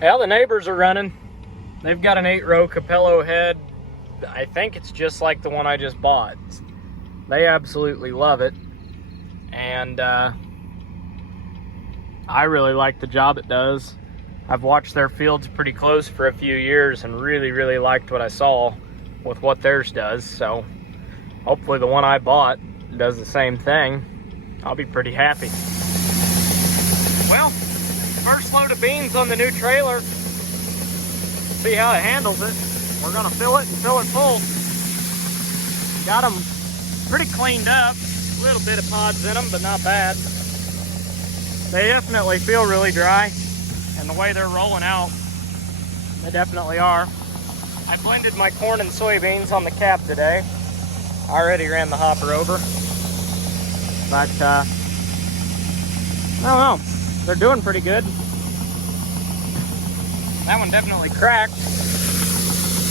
Well, the neighbors are running. They've got an 8-row Capello head. I think it's just like the one I just bought. They absolutely love it. And I really like the job it does. I've watched their fields pretty close for a few years and really liked what I saw with what theirs does. So hopefully the one I bought does the same thing. I'll be pretty happy. Well, first load of beans on the new trailer. See how it handles it. We're gonna fill it and fill it full. Got them pretty cleaned up. A little bit of pods in them, but not bad. They definitely feel really dry. And the way they're rolling out, they definitely are. I blended my corn and soybeans on the cab today. I already ran the hopper over. But, I don't know. They're doing pretty good. That one definitely cracked.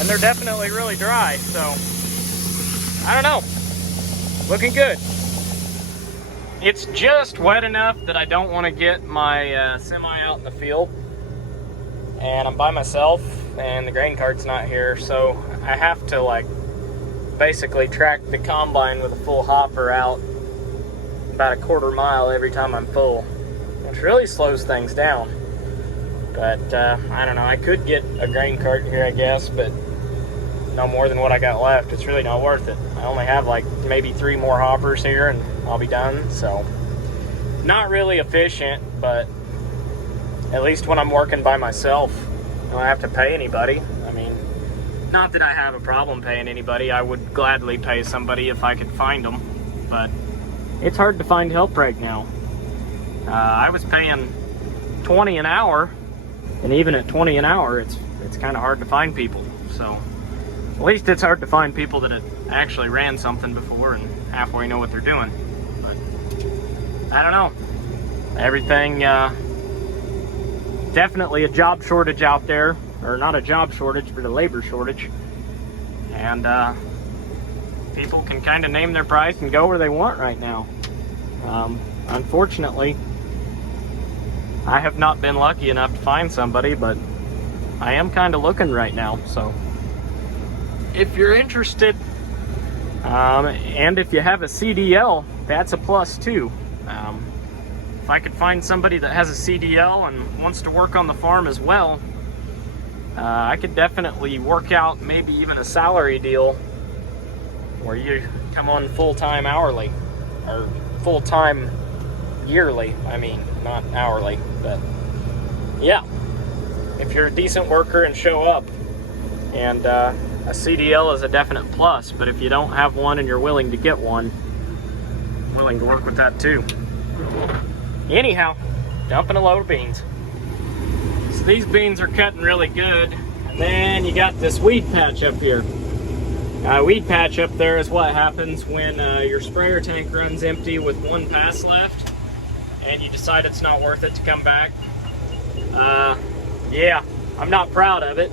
And they're definitely really dry, so I don't know. Looking good. It's just wet enough that I don't want to get my semi out in the field. And I'm by myself and the grain cart's not here, so I have to like basically track the combine with a full hopper out about a quarter mile every time I'm full, which really slows things down. But I don't know, I could get a grain cart here I guess, but no more than what I got left. It's really not worth it. I only have like maybe 3 more hoppers here and I'll be done. So not really efficient, but at least when I'm working by myself, I don't have to pay anybody. I mean, not that I have a problem paying anybody. I would gladly pay somebody if I could find them, but it's hard to find help right now. I was paying $20 an hour, and even at $20 an hour, it's kind of hard to find people. So at least it's hard to find people that have actually ran something before and halfway know what they're doing. But I don't know. Everything, definitely a job shortage out there. Or not a job shortage, but a labor shortage. And people can kind of name their price and go where they want right now. Unfortunately, I have not been lucky enough to find somebody, but I am kind of looking right now. So if you're interested, and if you have a CDL, that's a plus too. If I could find somebody that has a CDL and wants to work on the farm as well, I could definitely work out maybe even a salary deal where you come on full-time hourly, or full-time yearly, I mean, not hourly, but yeah. If you're a decent worker and show up, and a CDL is a definite plus, but if you don't have one and you're willing to get one, I'm willing to work with that too. Anyhow, dumping a load of beans. So these beans are cutting really good, and then you got this weed patch up here. Weed patch up there is what happens when your sprayer tank runs empty with 1 pass left, and you decide it's not worth it to come back. Yeah, I'm not proud of it,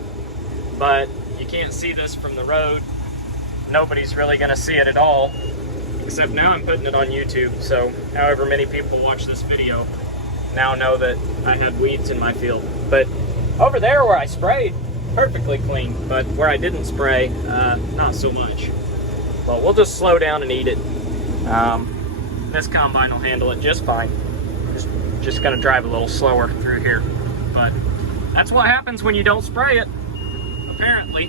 but you can't see this from the road. Nobody's really gonna see it at all, except now I'm putting it on YouTube, so however many people watch this video now know that I had weeds in my field. But over there where I sprayed, perfectly clean, but where I didn't spray, not so much. But we'll just slow down and eat it. This combine will handle it just fine. Just gonna drive a little slower through here. But that's what happens when you don't spray it, apparently.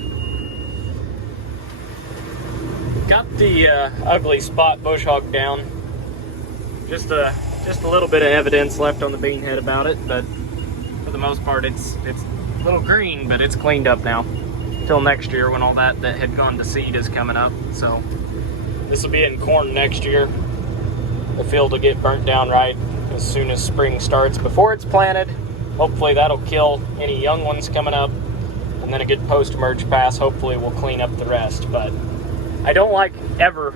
Got the ugly spot bush hog down. Just a little bit of evidence left on the bean head about it, but for the most part it's a little green, but it's cleaned up now. Till next year when all that had gone to seed is coming up. So this will be in corn next year. The field will get burnt down right as soon as spring starts before it's planted. Hopefully that'll kill any young ones coming up, and then a good post-merge pass hopefully will clean up the rest. But I don't like ever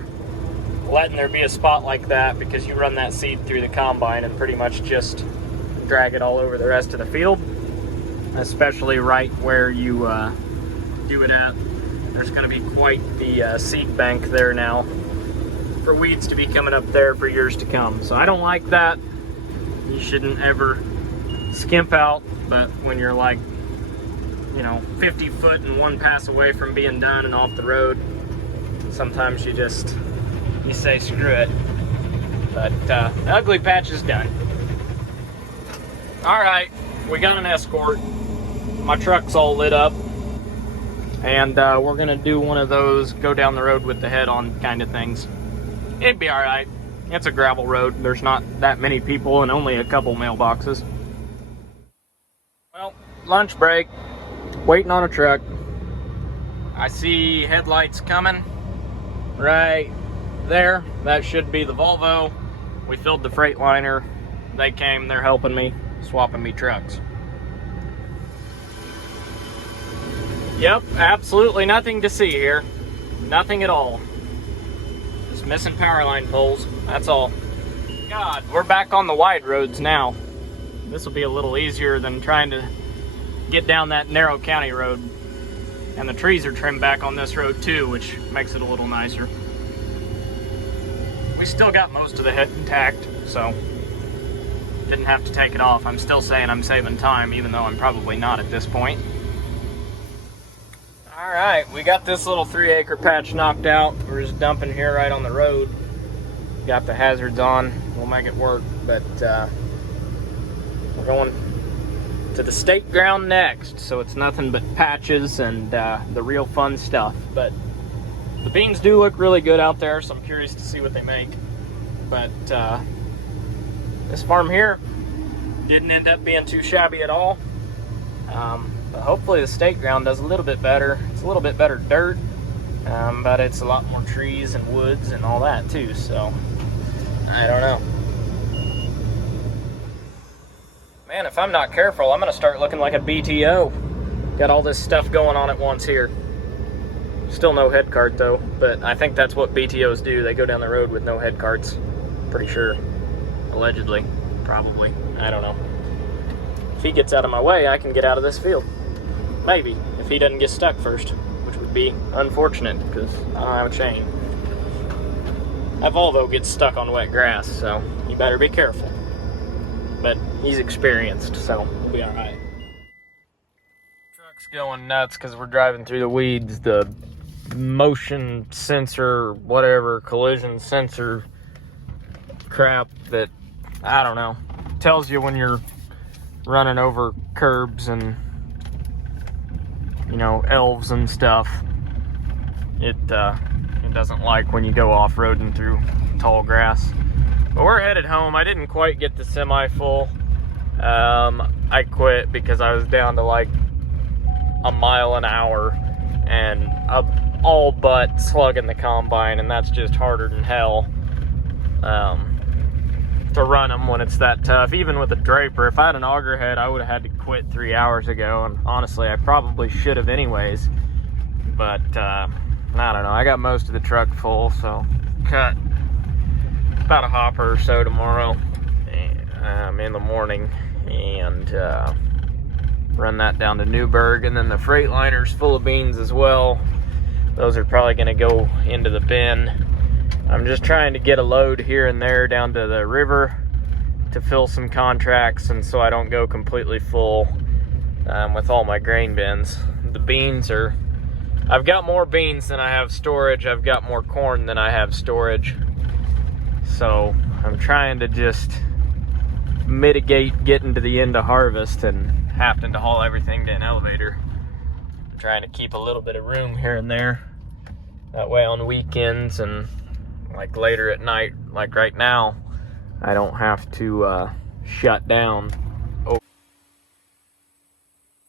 letting there be a spot like that, because you run that seed through the combine and pretty much just drag it all over the rest of the field, especially right where you do it at. There's going to be quite the seed bank there now for weeds to be coming up there for years to come. So I don't like that. You shouldn't ever skimp out, but when you're like, 50 foot and one pass away from being done and off the road, sometimes you say screw it. But the ugly patch is done. All right, we got an escort. My truck's all lit up, and we're gonna do one of those go down the road with the head on kind of things. It'd be all right. It's a gravel road. There's not that many people and only a couple mailboxes. Well, lunch break, waiting on a truck. I see headlights coming right there. That should be the Volvo. We filled the Freightliner. They came, they're helping me, swapping me trucks. Yep, absolutely nothing to see here. Nothing at all. Just missing power line poles, that's all. God, we're back on the wide roads now. This will be a little easier than trying to get down that narrow county road. And the trees are trimmed back on this road too, which makes it a little nicer. We still got most of the head intact, so didn't have to take it off. I'm still saying I'm saving time, even though I'm probably not at this point. All right, we got this little 3-acre patch knocked out. We're just dumping here right on the road. Got the hazards on, we'll make it work, but we're going to the state ground next, so it's nothing but patches and the real fun stuff. But the beans do look really good out there, so I'm curious to see what they make. But this farm here didn't end up being too shabby at all. But hopefully the state ground does a little bit better. It's a little bit better dirt, but it's a lot more trees and woods and all that too, so I don't know. Man, if I'm not careful, I'm gonna start looking like a BTO. Got all this stuff going on at once here. Still no head cart though, but I think that's what BTOs do. They go down the road with no head carts. Pretty sure. Allegedly. Probably. I don't know. If he gets out of my way, I can get out of this field. Maybe, if he doesn't get stuck first, which would be unfortunate because I don't have a chain. That Volvo gets stuck on wet grass, so you better be careful. But he's experienced, so we'll be all right. Truck's going nuts because we're driving through the weeds. The motion sensor, whatever, collision sensor crap that, I don't know, tells you when you're running over curbs and, elves and stuff. It doesn't like when you go off-roading through tall grass. But we're headed home. I didn't quite get the semi full. I quit because I was down to like a mile an hour and all but slugging the combine, and that's just harder than hell to run them when it's that tough. Even with a draper, if I had an auger head, I would have had to quit 3 hours ago, and honestly, I probably should have anyways. But I don't know. I got most of the truck full, so cut about a hopper or so tomorrow in the morning, and run that down to Newburgh. And then the Freightliner's full of beans as well. Those are probably going to go into the bin. I'm just trying to get a load here and there down to the river to fill some contracts, and so I don't go completely full with all my grain bins. The beans are, I've got more beans than I have storage. I've got more corn than I have storage. So I'm trying to just mitigate getting to the end of harvest and having to haul everything to an elevator. I'm trying to keep a little bit of room here and there. That way on weekends and like later at night, like right now, I don't have to shut down. Oh,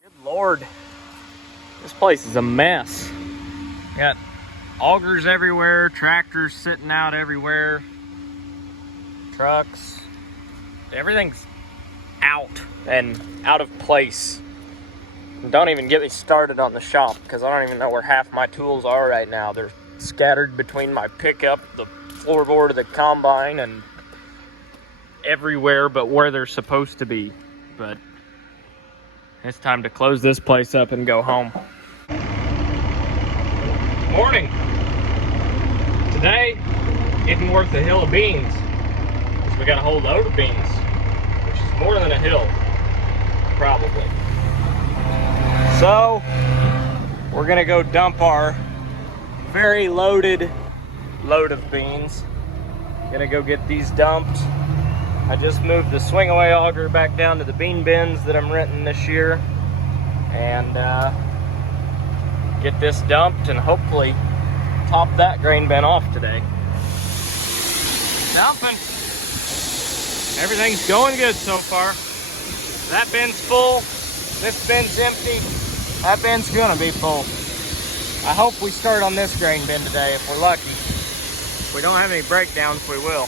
good Lord. This place is a mess. Got augers everywhere, tractors sitting out everywhere, trucks, everything's out and out of place. And don't even get me started on the shop, because I don't even know where half my tools are right now. They're scattered between my pickup, the floorboard of the combine, and everywhere but where they're supposed to be. But it's time to close this place up and go home. Morning. Today, getting worth a hill of beans. We got a whole load of beans, which more than a hill, probably. So, we're gonna go dump our very loaded load of beans. Gonna go get these dumped. I just moved the swing away auger back down to the bean bins that I'm renting this year, and get this dumped and hopefully top that grain bin off today. Dumping. Everything's going good so far. That bin's full. This bin's empty. That bin's gonna be full. I hope we start on this grain bin today if we're lucky. If we don't have any breakdowns, we will.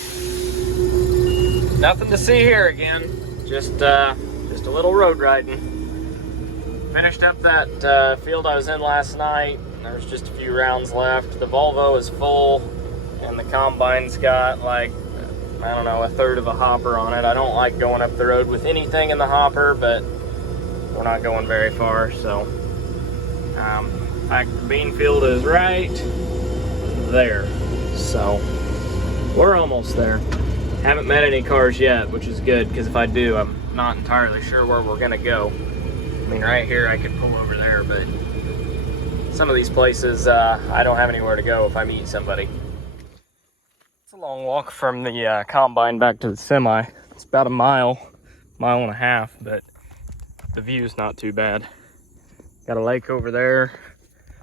Nothing to see here again. Just a little road riding. Finished up that field I was in last night. There's just a few rounds left. The Volvo is full, and the combine's got like, I don't know, a third of a hopper on it. I don't like going up the road with anything in the hopper, but we're not going very far, so. In fact, the bean field is right there, so we're almost there. Haven't met any cars yet, which is good, because if I do, I'm not entirely sure where we're gonna go. I mean, right here I could pull over there, but some of these places, I don't have anywhere to go if I meet somebody. It's a long walk from the combine back to the semi. It's about a mile and a half, but the view's not too bad. Got a lake over there.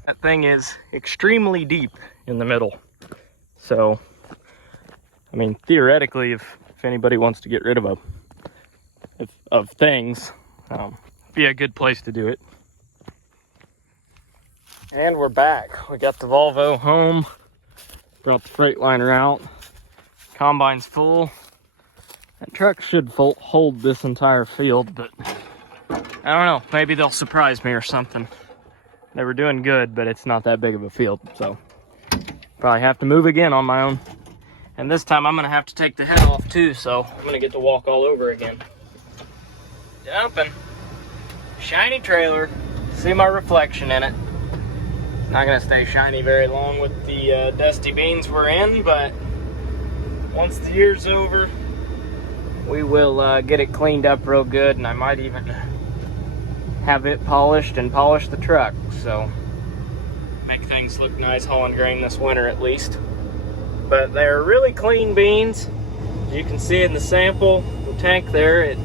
That thing is extremely deep in the middle. So, I mean, theoretically, if anybody wants to get rid of things, be a good place to do it. And we're back. We got the Volvo home. Brought the Freightliner out. Combine's full. That truck should hold this entire field, but I don't know. Maybe they'll surprise me or something. They were doing good, but it's not that big of a field, so probably have to move again on my own. And this time I'm gonna have to take the head off too, so I'm gonna get to walk all over again. Dumping. Shiny trailer. See my reflection in it. Not gonna stay shiny very long with the dusty beans we're in, but once the year's over, we will get it cleaned up real good, and I might even have it polished and polish the truck, so make things look nice hauling grain this winter at least. But they're really clean beans. As you can see in the sample, the tank there, it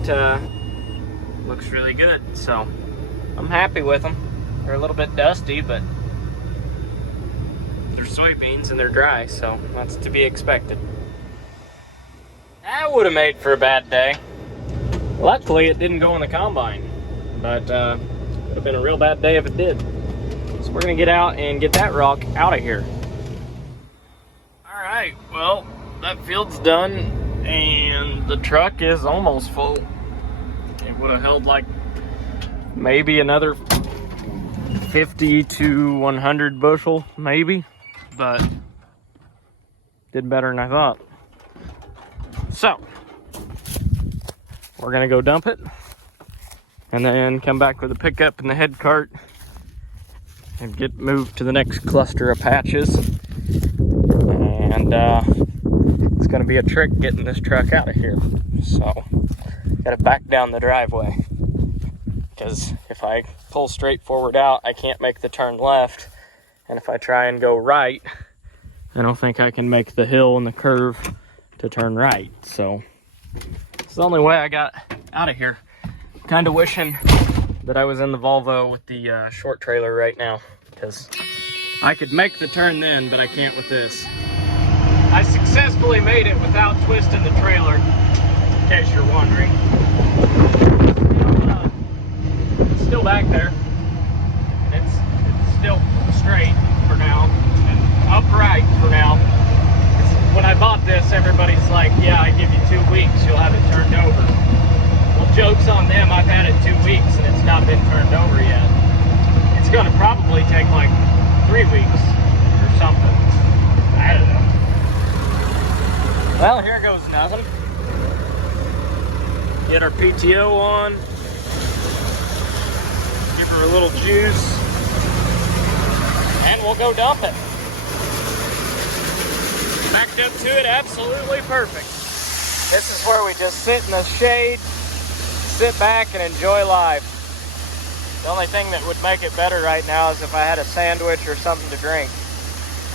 looks really good, so I'm happy with them. They're a little bit dusty, but they're soybeans and they're dry, so that's to be expected. That would have made for a bad day. Luckily, it didn't go in the combine, but it would have been a real bad day if it did. So we're gonna get out and get that rock out of here. All right, well, that field's done, and the truck is almost full. It would have held like maybe another 50 to 100 bushel, maybe, but did better than I thought. So, we're gonna go dump it, and then come back with a pickup and the head cart, and get moved to the next cluster of patches. And it's gonna be a trick getting this truck out of here. So, gotta back down the driveway, because if I pull straight forward out, I can't make the turn left, and if I try and go right, I don't think I can make the hill and the curve to turn right. So it's the only way I got out of here. Kind of wishing that I was in the Volvo with the short trailer right now, because I could make the turn then, but I can't with this. I successfully made it without twisting the trailer, in case you're wondering. It's still back there, and it's still straight for now, and upright for now. When I bought this, everybody's like, yeah, I give you 2 weeks, you'll have it turned over. Well, joke's on them, I've had it 2 weeks and it's not been turned over yet. It's gonna probably take like 3 weeks or something. I don't know. Well, here goes nothing. Get our PTO on. Give her a little juice. And we'll go dump it. Backed up to it, absolutely perfect. This is where we just sit in the shade, sit back and enjoy life. The only thing that would make it better right now is if I had a sandwich or something to drink,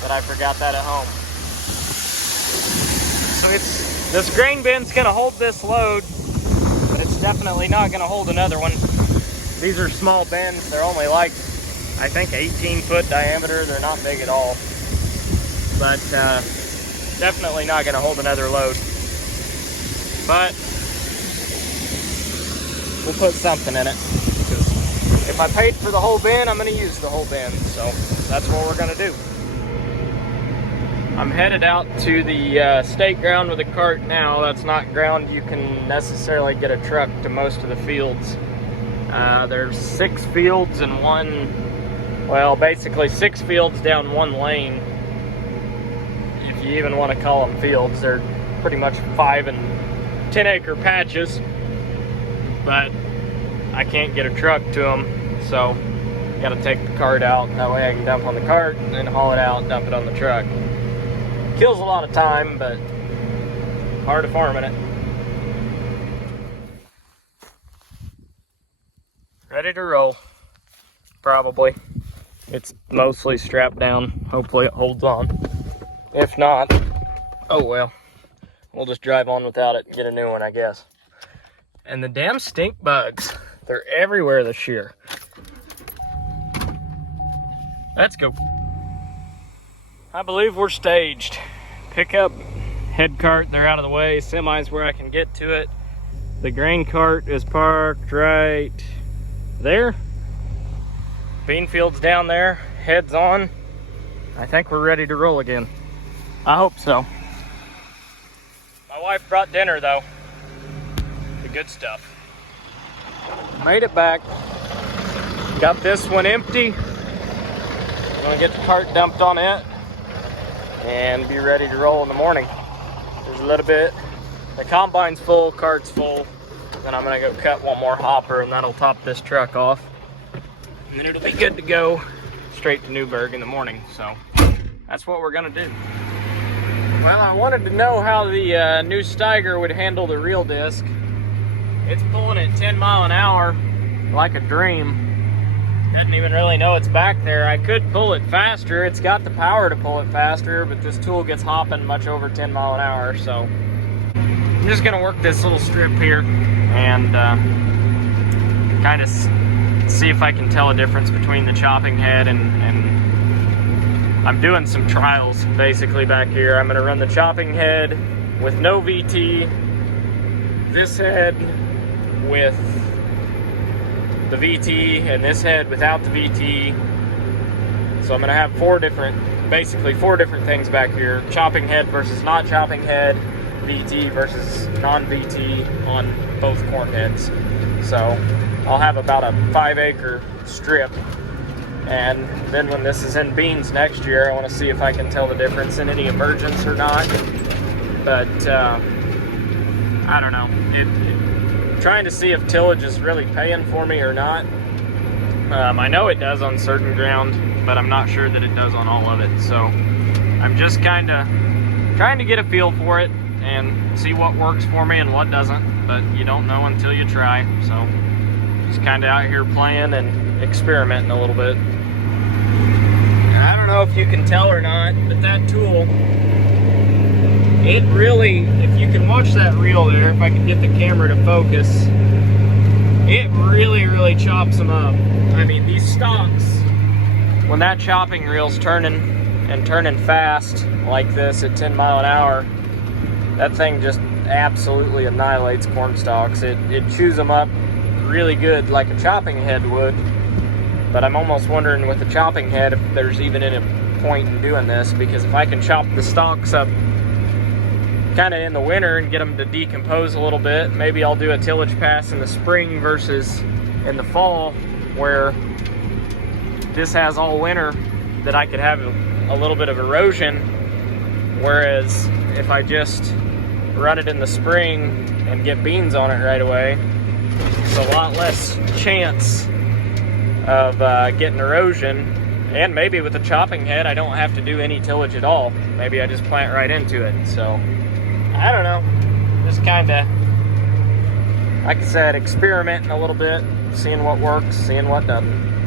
but I forgot that at home. So this grain bin's gonna hold this load, but it's definitely not gonna hold another one. These are small bins. They're only like, I think 18-foot diameter. They're not big at all, but definitely not gonna hold another load. But we'll put something in it. If I paid for the whole bin, I'm gonna use the whole bin. So that's what we're gonna do. I'm headed out to the state ground with a cart now. That's not ground you can necessarily get a truck to most of the fields. There's 6 fields and basically 6 fields down one lane. If you even want to call them fields, they're pretty much 5 and 10 acre patches. But I can't get a truck to them, so got to take the cart out. That way I can dump on the cart and then haul it out and dump it on the truck. Kills a lot of time, but hard to farm in it. Ready to roll, probably. It's mostly strapped down. Hopefully it holds on. If not, oh well. We'll just drive on without it and get a new one, I guess. And the damn stink bugs. They're everywhere this year. Let's go. I believe we're staged. Pickup, head cart, they're out of the way. Semi's where I can get to it. The grain cart is parked right there. Bean field's down there. Head's on. I think we're ready to roll again. I hope so. My wife brought dinner though. The good stuff. Made it back. Got this one empty. I'm gonna get the cart dumped on it and be ready to roll in the morning. There's a little bit. The combine's full, cart's full. Then I'm gonna go cut one more hopper and that'll top this truck off. And then it'll be good to go straight to Newburgh in the morning. So that's what we're gonna do. Well, I wanted to know how the new Steiger would handle the reel disc. It's pulling at 10 mile an hour like a dream. Doesn't even really know it's back there. I could pull it faster. It's got the power to pull it faster, but this tool gets hopping much over 10 mile an hour. So I'm just gonna work this little strip here and kind of see if I can tell a difference between the chopping head and I'm doing some trials basically back here. I'm gonna run the chopping head with no VT, this head with the VT, and this head without the VT. So I'm gonna have basically four different things back here. Chopping head versus not chopping head, VT versus non-VT on both corn heads. So I'll have about a 5 acre strip. And then when this is in beans next year, I want to see if I can tell the difference in any emergence or not. But I don't know. Trying to see if tillage is really paying for me or not. I know it does on certain ground, but I'm not sure that it does on all of it. So I'm just kind of trying to get a feel for it and see what works for me and what doesn't. But you don't know until you try. So just kind of out here playing and experimenting a little bit. I don't know if you can tell or not, but that tool, it really, if you can watch that reel there, if I can get the camera to focus, it really chops them up. I mean, these stalks, when that chopping reel's turning and turning fast like this at 10 mile an hour, that thing just absolutely annihilates corn stalks. It chews them up really good like a chopping head would. But I'm almost wondering with the chopping head if there's even any point in doing this, because if I can chop the stalks up kind of in the winter and get them to decompose a little bit, maybe I'll do a tillage pass in the spring versus in the fall, where this has all winter that I could have a little bit of erosion, whereas if I just run it in the spring and get beans on it right away, it's a lot less chance of getting erosion. And maybe with the chopping head I don't have to do any tillage at all. Maybe I just plant right into it. So I don't know, just kind of, like I said, experimenting a little bit, seeing what works, seeing what doesn't.